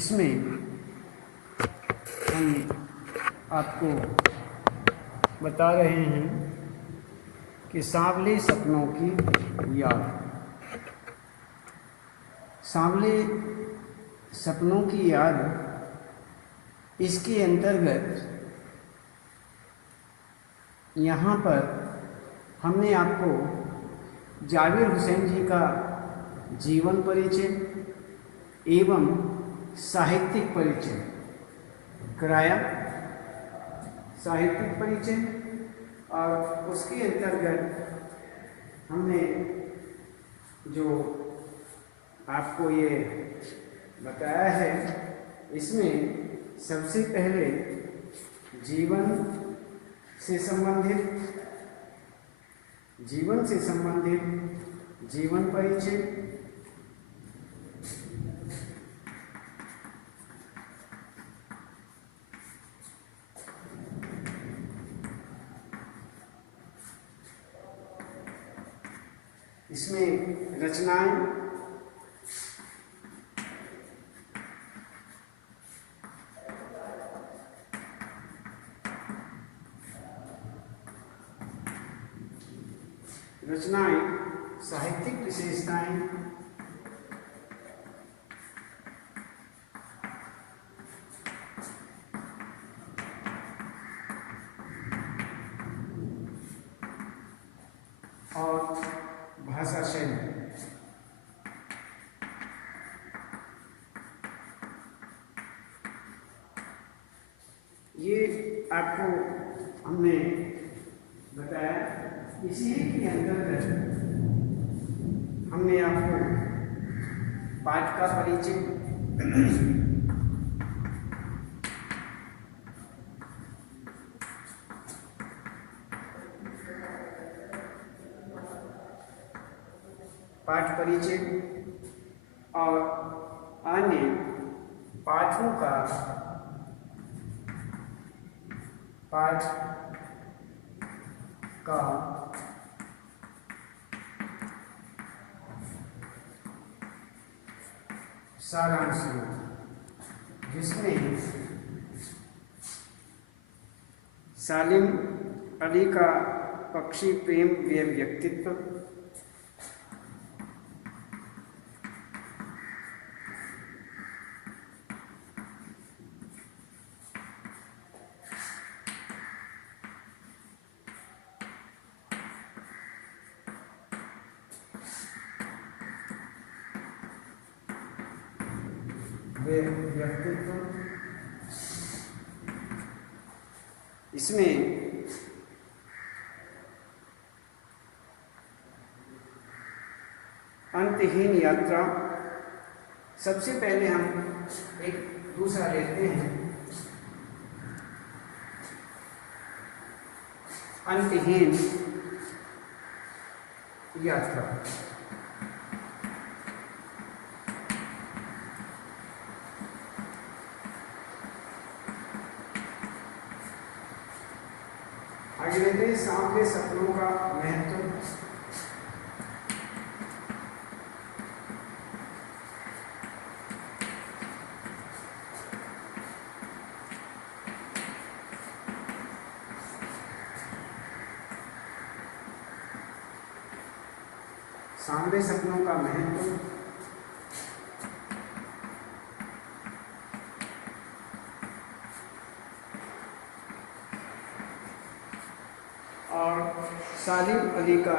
इसमें हम आपको बता रहे हैं कि सांवले सपनों की याद। सांवले सपनों की याद, इसके अंतर्गत यहाँ पर हमने आपको जावेद हुसैन जी का जीवन परिचय एवं साहित्यिक परिचय कराया। साहित्यिक परिचय और उसके अंतर्गत हमने जो आपको ये बताया है, इसमें सबसे पहले जीवन से संबंधित जीवन परिचय, इसमें रचनाएं, साहित्यिक विशेषताएं, और भाषा शैली। ये आपको हमने बताया। इसी के अंतर्गत हमने आपको पाठ का परिचय, और अन्य पाठों का सारांश, जिसमें सालिम अली का पक्षी प्रेम व व्यक्तित्व, इसमें अंतहीन यात्रा। सबसे पहले हम एक दूसरा लेते हैं, अंतहीन यात्रा। आगे लेते हैं सांवले सपनों का महत्व। सांवले सपनों का महत्व। और सालिम अली का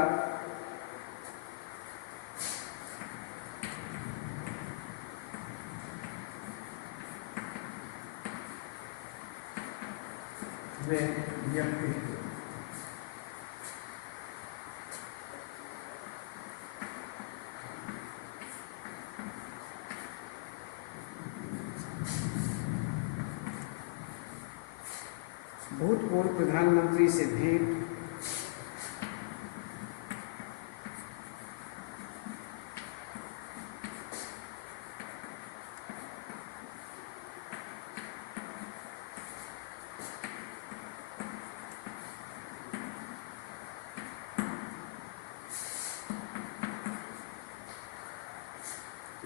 व्यक्तित्व। भूतपूर्व प्रधानमंत्री से भेंट,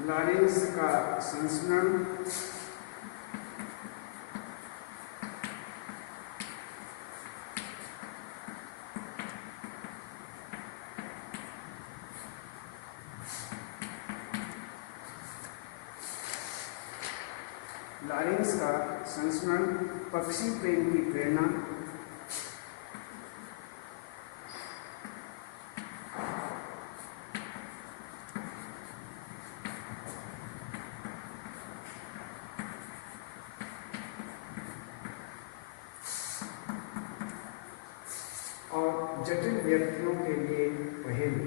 लॉरेंस का संस्मरण, लॉरेंस का संस्मरण, पक्षी प्रेम की प्रेरणा। और जटिल व्यक्तियों के लिए पहेली।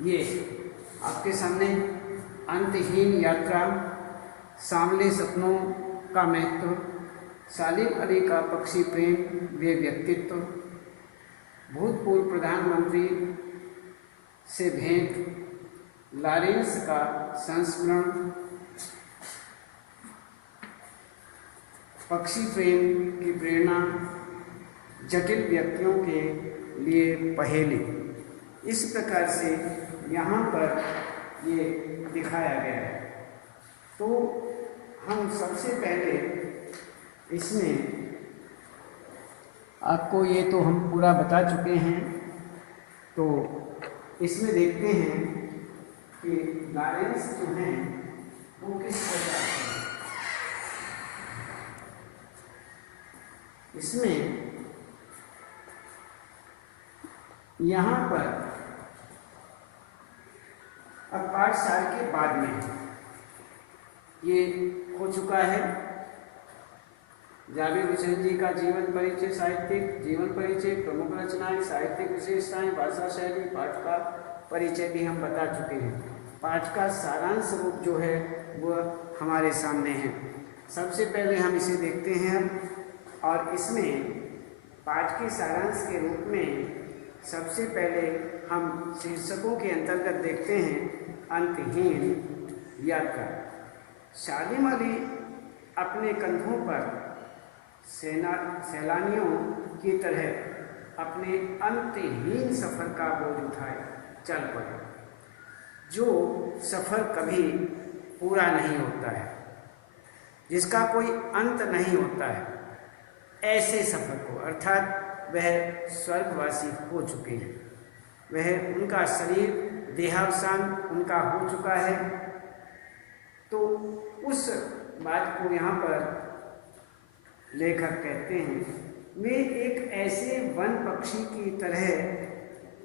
ये आपके सामने अंतहीन यात्रा, सांवले सपनों का महत्व, सालिम अली का पक्षी प्रेम व व्यक्तित्व, भूतपूर्व प्रधानमंत्री से भेंट, लॉरेंस का संस्मरण, पक्षी प्रेम की प्रेरणा, जटिल व्यक्तियों के लिए पहेली। इस प्रकार से यहाँ पर ये दिखाया गया है। तो हम सबसे पहले इसमें आपको ये तो हम पूरा बता चुके हैं, तो इसमें देखते हैं कि लॉरेंस जो हैं वो किस प्रकार से, इसमें यहाँ पर अब 5 साल के बाद में ये हो चुका है। जावेद हुसैन जी का जीवन परिचय, साहित्यिक जीवन परिचय, प्रमुख रचनाएं, साहित्यिक विशेषताएं, भाषा शैली, पाठ का परिचय भी हम बता चुके हैं। पाठ का सारांश रूप जो है वह हमारे सामने है। सबसे पहले हम इसे देखते हैं और इसमें पाठ के सारांश के रूप में सबसे पहले हम शीर्षकों के अंतर्गत देखते हैं अंतहीन यात्रा। सालिम अली अपने कंधों पर सैलानियों की तरह अपने अंतहीन सफ़र का बोझ उठाए चल पड़े। जो सफ़र कभी पूरा नहीं होता है, जिसका कोई अंत नहीं होता है, ऐसे सफ़र को, अर्थात वह स्वर्गवासी हो चुके हैं, वह उनका शरीर देहावसान उनका हो चुका है। तो उस बात को यहाँ पर लेखक कहते हैं, वे एक ऐसे वन पक्षी की तरह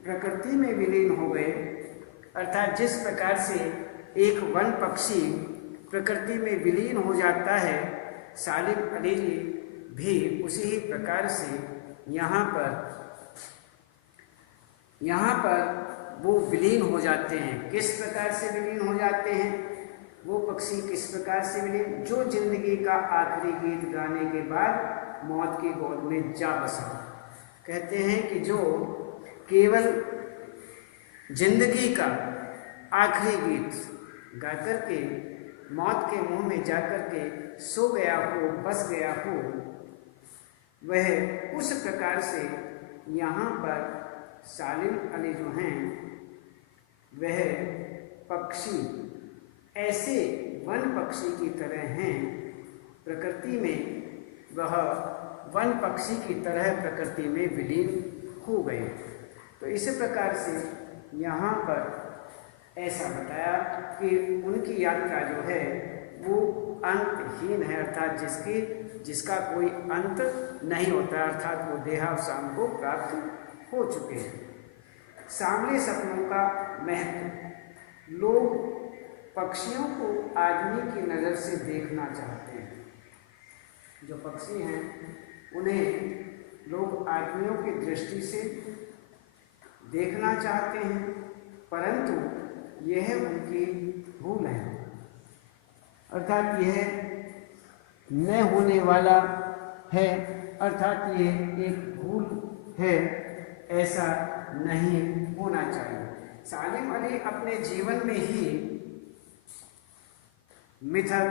प्रकृति में विलीन हो गए, अर्थात जिस प्रकार से एक वन पक्षी प्रकृति में विलीन हो जाता है, सालिम अली भी उसी ही प्रकार से यहाँ पर वो विलीन हो जाते हैं। किस प्रकार से विलीन हो जाते हैं वो पक्षी, किस प्रकार से विलीन? जो जिंदगी का आखिरी गीत गाने के बाद मौत की गोद में जा बसा। कहते हैं कि जो केवल जिंदगी का आखिरी गीत गा कर के मौत के मुंह में जाकर के सो गया हो, बस गया हो, वह उस प्रकार से यहाँ पर सालिम अली जो हैं वह पक्षी ऐसे वन पक्षी की तरह हैं। प्रकृति में वह वन पक्षी की तरह प्रकृति में विलीन हो गए। तो इस प्रकार से यहाँ पर ऐसा बताया कि उनकी यात्रा जो है वो अंतहीन है, अर्थात जिसका कोई अंत नहीं होता, अर्थात वो देहावसान को प्राप्त हो चुके हैं। सांवले सपनों का महत्व। लोग पक्षियों को आदमी की नज़र से देखना चाहते हैं। जो पक्षी हैं उन्हें लोग आदमियों की दृष्टि से देखना चाहते हैं, परंतु यह उनकी भूल है, अर्थात यह न होने वाला है, अर्थात ये एक भूल है, ऐसा नहीं होना चाहिए। सालिम अली अपने जीवन में ही मिथक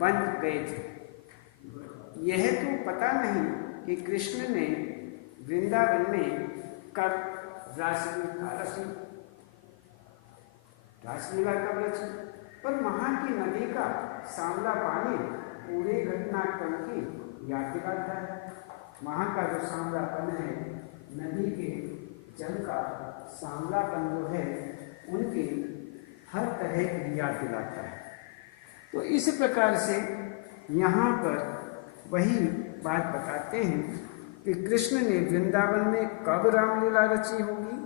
बन गए थे। यह तो पता नहीं कि कृष्ण ने वृंदावन में कब रास रासलीला कब रची, पर वहाँ की नदी का सांवला पानी पूरे घटनाक्रम की याद दिलाता है। वहाँ का जो सांवलापन है, नदी के जल का सांवलापन जो है, उनकी हर तरह की याद दिलाता है। तो इस प्रकार से यहाँ पर वही बात बताते हैं कि कृष्ण ने वृंदावन में कब रामलीला रची होगी,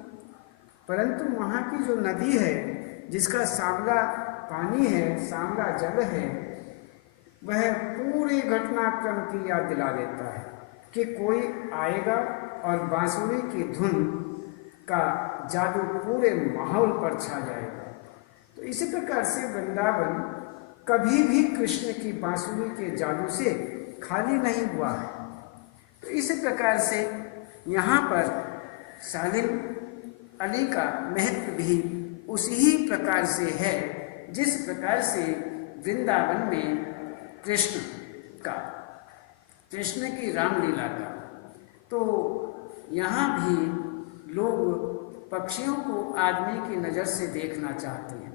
परंतु वहाँ की जो नदी है, जिसका सांवला पानी है, सांवला जल है, वह पूरे घटनाक्रम की याद दिला देता है कि कोई आएगा और बांसुरी की धुन का जादू पूरे माहौल पर छा जाएगा। तो इसी प्रकार से वृंदावन कभी भी कृष्ण की बांसुरी के जादू से खाली नहीं हुआ है। तो इसी प्रकार से यहाँ पर सालिम अली का महत्व भी उसी ही प्रकार से है जिस प्रकार से वृंदावन में कृष्ण की रामलीला का। तो यहाँ भी लोग पक्षियों को आदमी की नज़र से देखना चाहते हैं।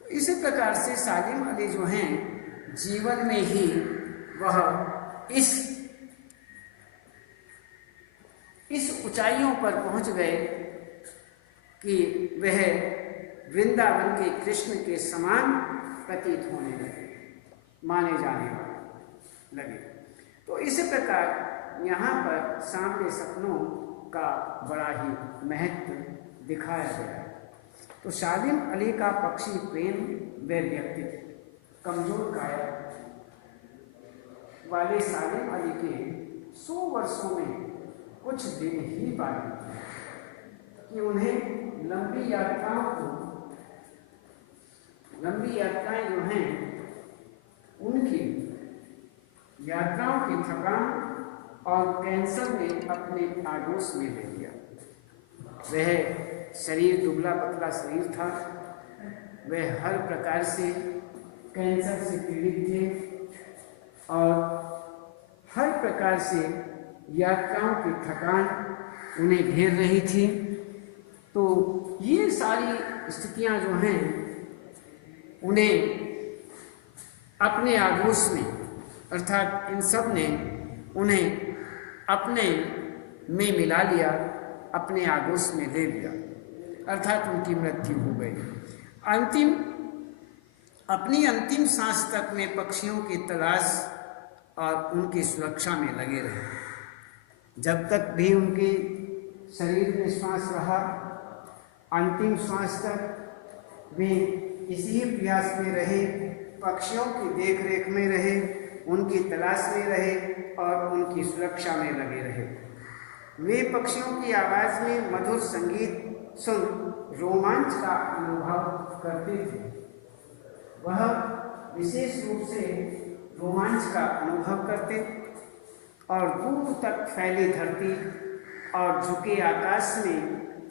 तो इसी प्रकार से सालिम अली जो हैं, जीवन में ही वह इस ऊंचाइयों पर पहुंच गए कि वह वृंदावन के कृष्ण के समान प्रतीत होने लगे, माने जाने लगे। तो इसी प्रकार यहाँ पर सामने सपनों का बड़ा ही महत्व दिखाया गया है। तो सालिम अली का पक्षी प्रेम व व्यक्तित्व कमजोर काया वाले सालिम अली के 100 वर्षों में कुछ दिन ही बाकी थे कि उन्हें लंबी यात्राएं जो हैं, उनकी यात्राओं की थकान और कैंसर ने अपने आगोश में ले लिया। वह शरीर दुबला पतला शरीर था, वह हर प्रकार से कैंसर से पीड़ित थे और हर प्रकार से यात्राओं की थकान उन्हें घेर रही थी। तो ये सारी स्थितियां जो हैं, उन्हें अपने आगोश में, अर्थात इन सब ने उन्हें अपने में मिला लिया, अपने आगोश में ले लिया, अर्थात उनकी मृत्यु हो गई। अपनी अंतिम सांस तक में पक्षियों की तलाश और उनकी सुरक्षा में लगे रहे। जब तक भी उनके शरीर में श्वास रहा, अंतिम श्वास तक वे इसी प्रयास में रहे, पक्षियों की देखरेख में रहे, उनकी तलाश में रहे और उनकी सुरक्षा में लगे रहे। वे पक्षियों की आवाज़ में मधुर संगीत सुन रोमांच का अनुभव करते थे। वह विशेष रूप से रोमांच का अनुभव करते और दूर तक फैली धरती और झुके आकाश में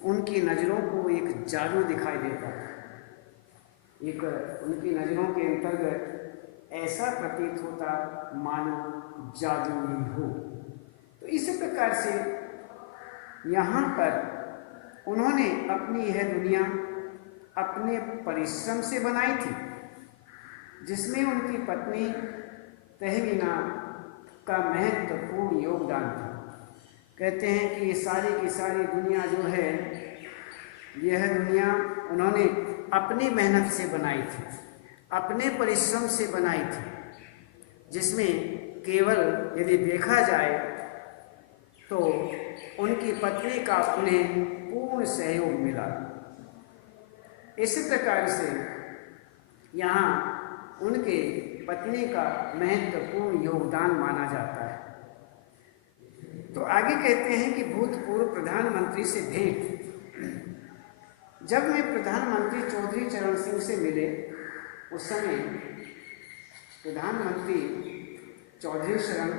उनकी नज़रों को एक जादू दिखाई देता था। एक उनकी नज़रों के अंतर्गत ऐसा प्रतीत होता मानो जादू ही हो। तो इसी प्रकार से यहाँ पर उन्होंने अपनी यह दुनिया अपने परिश्रम से बनाई थी, जिसमें उनकी पत्नी तहमीना का महत्वपूर्ण योगदान था। कहते हैं कि ये सारी की सारी दुनिया जो है, यह दुनिया उन्होंने अपनी मेहनत से बनाई थी, अपने परिश्रम से बनाई थी, जिसमें केवल यदि देखा जाए तो उनकी पत्नी का उन्हें पूर्ण सहयोग मिला। इसी प्रकार से यहाँ उनके पत्नी का महत्वपूर्ण योगदान माना जाता है। तो आगे कहते हैं कि भूतपूर्व प्रधानमंत्री से भेंट। जब मैं प्रधानमंत्री चौधरी चरण सिंह से मिले, उस समय प्रधानमंत्री चौधरी चरण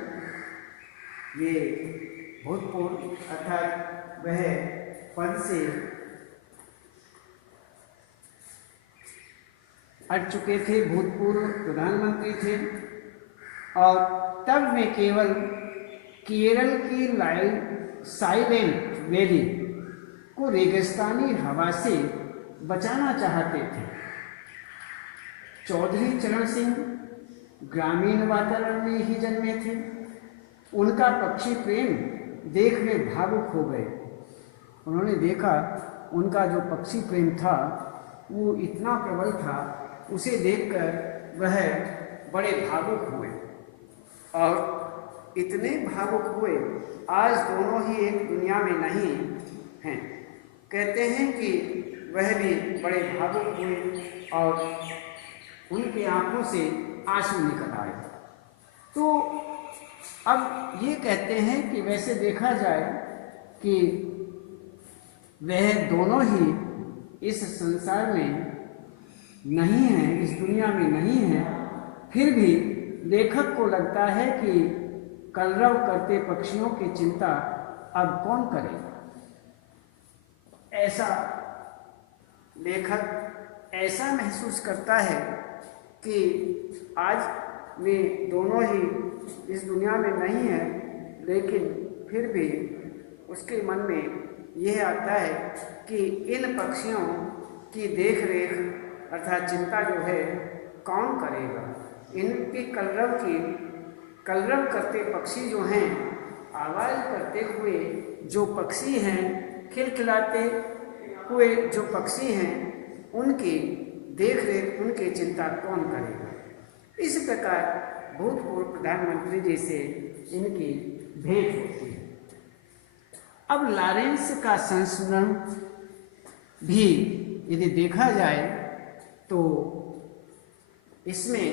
ये भूतपूर्व अर्थात वह पद से हट चुके थे, भूतपूर्व प्रधानमंत्री थे। और तब मैं केवल केरल की साइलेंट वैली को रेगिस्तानी हवा से बचाना चाहते थे। चौधरी चरण सिंह ग्रामीण वातावरण में ही जन्मे थे। उनका पक्षी प्रेम देखने भावुक हो गए। उन्होंने देखा उनका जो पक्षी प्रेम था वो इतना प्रबल था, उसे देखकर वह बड़े भावुक हुए और इतने भावुक हुए आज दोनों ही एक दुनिया में नहीं हैं। कहते हैं कि वह भी बड़े भावुक हुए और उनकी आंखों से आंसू निकल आए। तो अब ये कहते हैं कि वैसे देखा जाए कि वह दोनों ही इस संसार में नहीं हैं, इस दुनिया में नहीं हैं, फिर भी लेखक को लगता है कि कलरव करते पक्षियों की चिंता अब कौन करेगा। ऐसा लेखक ऐसा महसूस करता है कि आज वे दोनों ही इस दुनिया में नहीं हैं, लेकिन फिर भी उसके मन में यह आता है कि इन पक्षियों की देख रेख अर्थात चिंता जो है कौन करेगा। इनकी कलरव करते पक्षी जो हैं, आवाज़ करते हुए जो पक्षी हैं, खिलखिलाते हुए जो पक्षी हैं, उनकी देख रेख उनकी चिंता कौन करेगा। इस प्रकार भूतपूर्व प्रधानमंत्री जी से इनकी भेंट होती है। अब लॉरेंस का संस्मरण भी यदि देखा जाए तो इसमें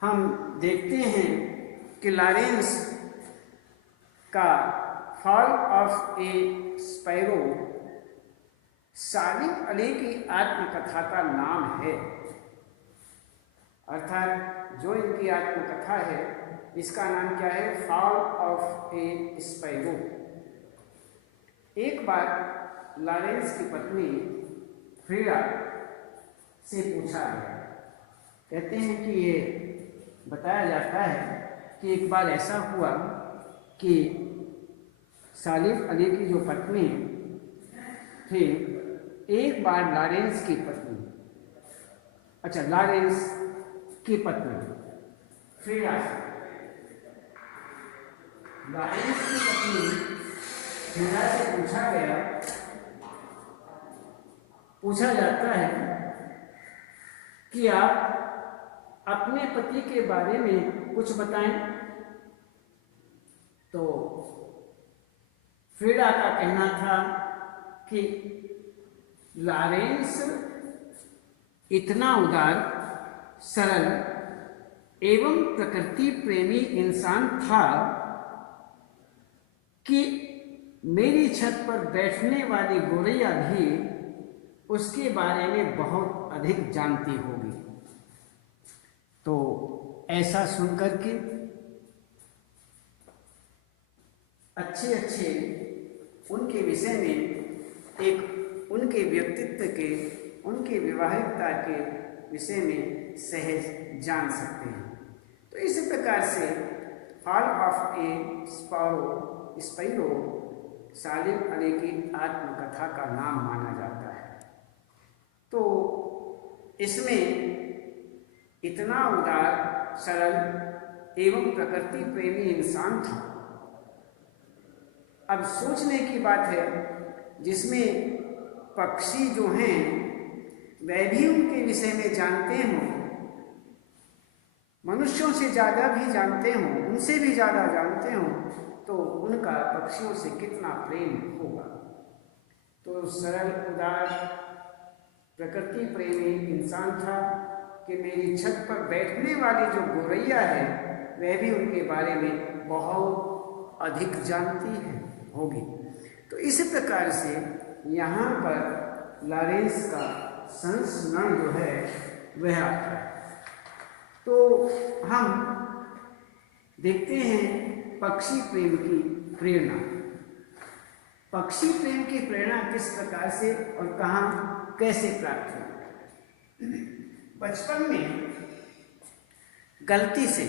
हम देखते हैं कि लॉरेंस का फॉल ऑफ ए स्पैरो सालिम अली की आत्मकथा का नाम है। अर्थात जो इनकी आत्मकथा है इसका नाम क्या है? Fall of A sparrow. एक बार लॉरेंस की पत्नी फ्रीडा से पूछा गया, कहते हैं कि ये बताया जाता है कि एक बार ऐसा हुआ कि सालिम अली की जो पत्नी थी, एक बार लॉरेंस की पत्नी फ्रीडा, लॉरेंस की पत्नी फ्रीडा से पूछा जाता है कि आप अपने पति के बारे में कुछ बताएं। तो फ्रीडा का कहना था कि लॉरेंस इतना उदार, सरल एवं प्रकृति प्रेमी इंसान था कि मेरी छत पर बैठने वाली गोरैया भी उसके बारे में बहुत अधिक जानती होगी। तो ऐसा सुनकर के अच्छे उनके विषय में, एक उनके व्यक्तित्व के, उनके व्यवहारिकता के विषय में सहज जान सकते हैं। तो इस प्रकार से फॉल ऑफ ए स्पैरो सालिम अली की आत्मकथा का नाम माना जाता है। तो इसमें इतना उदार, सरल एवं प्रकृति प्रेमी इंसान था। अब सोचने की बात है, जिसमें पक्षी जो हैं वह भी उनके विषय में जानते हों, मनुष्यों से ज़्यादा भी जानते हों, उनसे भी ज़्यादा जानते हों, तो उनका पक्षियों से कितना प्रेम होगा। तो सरल, उदार, प्रकृति प्रेमी इंसान था कि मेरी छत पर बैठने वाली जो गोरैया है वह भी उनके बारे में बहुत अधिक जानती होगी। तो इस प्रकार से यहाँ पर लॉरेंस का संस्मरण जो है वह आता है। तो हम देखते हैं पक्षी प्रेम की प्रेरणा। पक्षी प्रेम की प्रेरणा किस प्रकार से और कहाँ कैसे प्राप्त हुई? बचपन में गलती से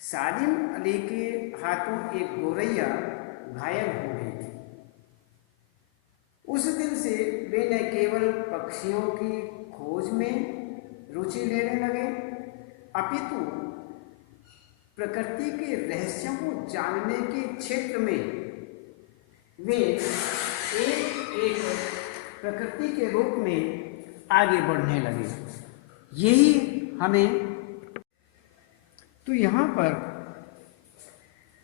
सालिम अली के हाथों एक गोरैया घायल हो गई थी। उस दिन से वे न केवल पक्षियों की खोज में रुचि लेने लगे, अपितु प्रकृति के रहस्यों को जानने के क्षेत्र में वे एक एक प्रकृति के रूप में आगे बढ़ने लगे। यही हमें तो यहाँ पर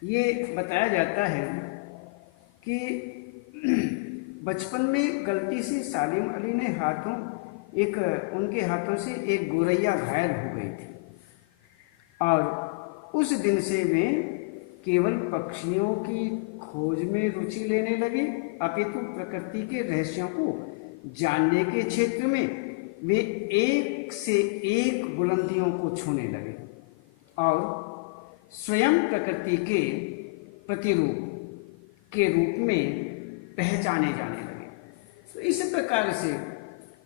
ये बताया जाता है कि बचपन में गलती से सालिम अली ने उनके हाथों से एक गोरैया घायल हो गई थी और उस दिन से वे केवल पक्षियों की खोज में रुचि लेने लगे, अपितु प्रकृति के रहस्यों को जानने के क्षेत्र में वे एक से एक बुलंदियों को छूने लगे और स्वयं प्रकृति के प्रतिरूप के रूप में पहचाने जाने लगे। तो इस प्रकार से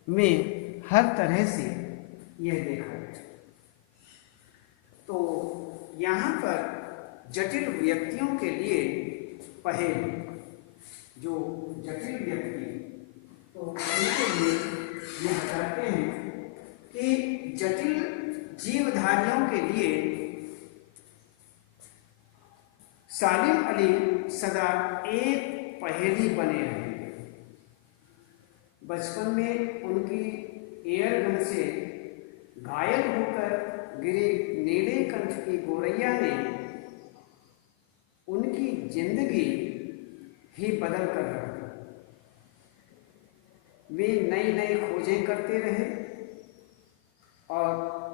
मैं हर तरह से यह देखा गया। तो यहाँ पर जटिल व्यक्तियों के लिए पहेली, जो जटिल व्यक्ति तो उनके लिए ये बताते हैं कि जटिल जीवधारियों के लिए सालिम अली सदा एक पहेली बने रहे। बचपन में उनकी एयरगन से घायल होकर गिरे नीलकंठ की गोरैया ने उनकी जिंदगी ही बदल कर रख दी। वे नई नई खोजें करते रहे और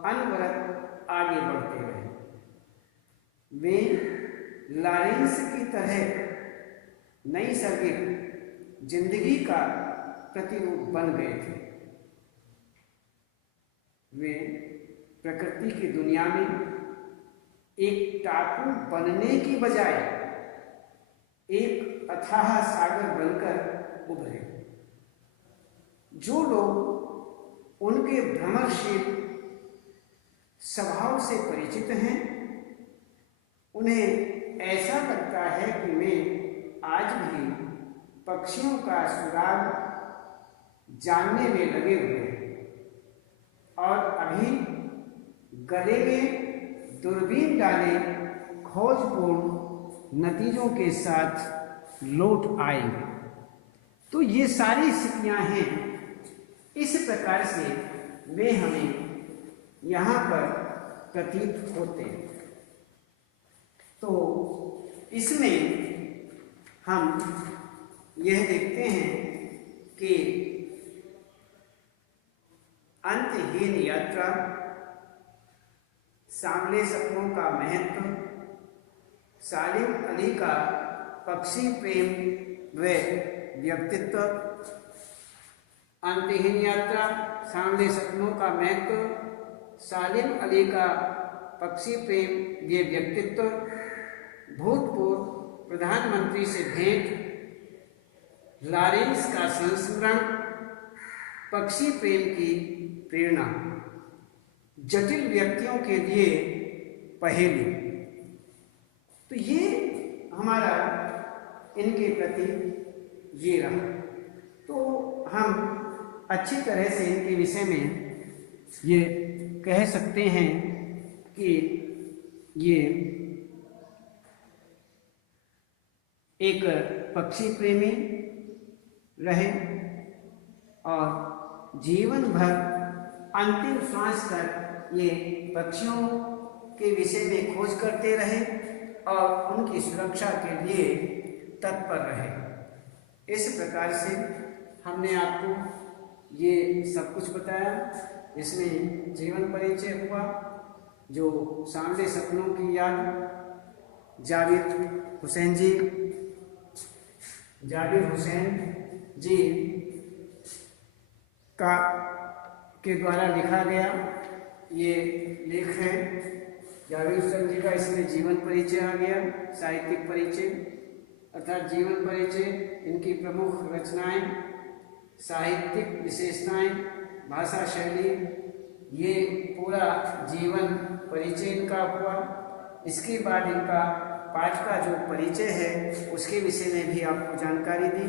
अनवरत आगे बढ़ते रहे। वे लॉरेंस की तरह नैसर्गिक जिंदगी का प्रतिरूप बन गए थे। वे प्रकृति की दुनिया में एक टापू बनने की बजाय एक अथाह सागर बनकर उभरे। जो लोग उनके भ्रमरशील स्वभाव से परिचित हैं, उन्हें ऐसा लगता है कि वे आज भी पक्षियों का सुराग जानने में लगे हुए हैं और अभी गले में दूरबीन डाले खोजपूर्ण नतीजों के साथ लौट आएंगे। तो ये सारी स्थितियां हैं। इस प्रकार से वे हमें यहाँ पर प्रतीत होते हैं। तो इसमें हम यह देखते हैं कि अंतहीन यात्रा, सांवले सपनों का महत्व, सालिम अली का पक्षी प्रेम व व्यक्तित्व, अंतहीन यात्रा, सांवले सपनों का महत्व, सालिम अली का पक्षी प्रेम ये व्यक्तित्व, भूतपूर्व प्रधानमंत्री से भेंट, लॉरेंस का संस्मरण, पक्षी प्रेम की प्रेरणा, जटिल व्यक्तियों के लिए पहेली। तो ये हमारा इनके प्रति ये रहा। तो हम अच्छी तरह से इनके विषय में ये कह सकते हैं कि ये एक पक्षी प्रेमी रहे और जीवन भर अंतिम श्वास तक ये पक्षियों के विषय में खोज करते रहे और उनकी सुरक्षा के लिए तत्पर रहे। इस प्रकार से हमने आपको ये सब कुछ बताया। इसमें जीवन परिचय हुआ, जो सांवले सपनों की याद जावेद हुसैन जी के द्वारा लिखा गया ये लेख है। जावेद हुसैन जी का इसमें जीवन परिचय आ गया, साहित्यिक परिचय अर्थात जीवन परिचय, इनकी प्रमुख रचनाएं, साहित्यिक विशेषताएं, भाषा शैली, ये पूरा जीवन परिचय इनका हुआ। इसके बाद इनका पाठ का जो परिचय है उसके विषय में भी आपको जानकारी दी।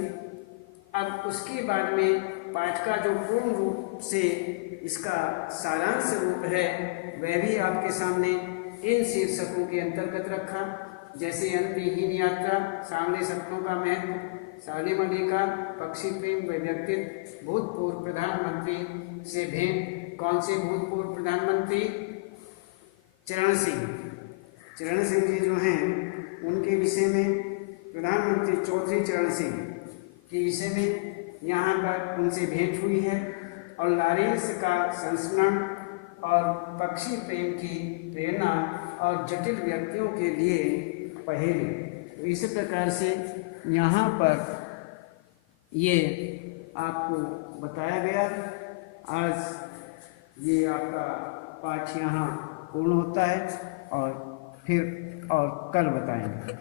अब उसके बाद में पाठ का जो पूर्ण रूप से इसका सारांश रूप है वह भी आपके सामने इन शीर्षकों के अंतर्गत रखा, जैसे अंतहीन यात्रा, सामने सपनों का महत्व, सालिम अली का पक्षी प्रेम व व्यक्तित्व, भूतपूर्व प्रधानमंत्री से भेंट। कौन से भूतपूर्व प्रधानमंत्री? चरण सिंह जी जो हैं उनके विषय में, प्रधानमंत्री चौधरी चरण सिंह के विषय में यहाँ पर उनसे भेंट हुई है। और लारेंस का संस्मरण और पक्षी प्रेम की प्रेरणा और जटिल व्यक्तियों के लिए पहेली। तो इस प्रकार से यहाँ पर ये आपको बताया गया। आज ये आपका पाठ यहाँ पूर्ण होता है और फिर कल बताएंगे।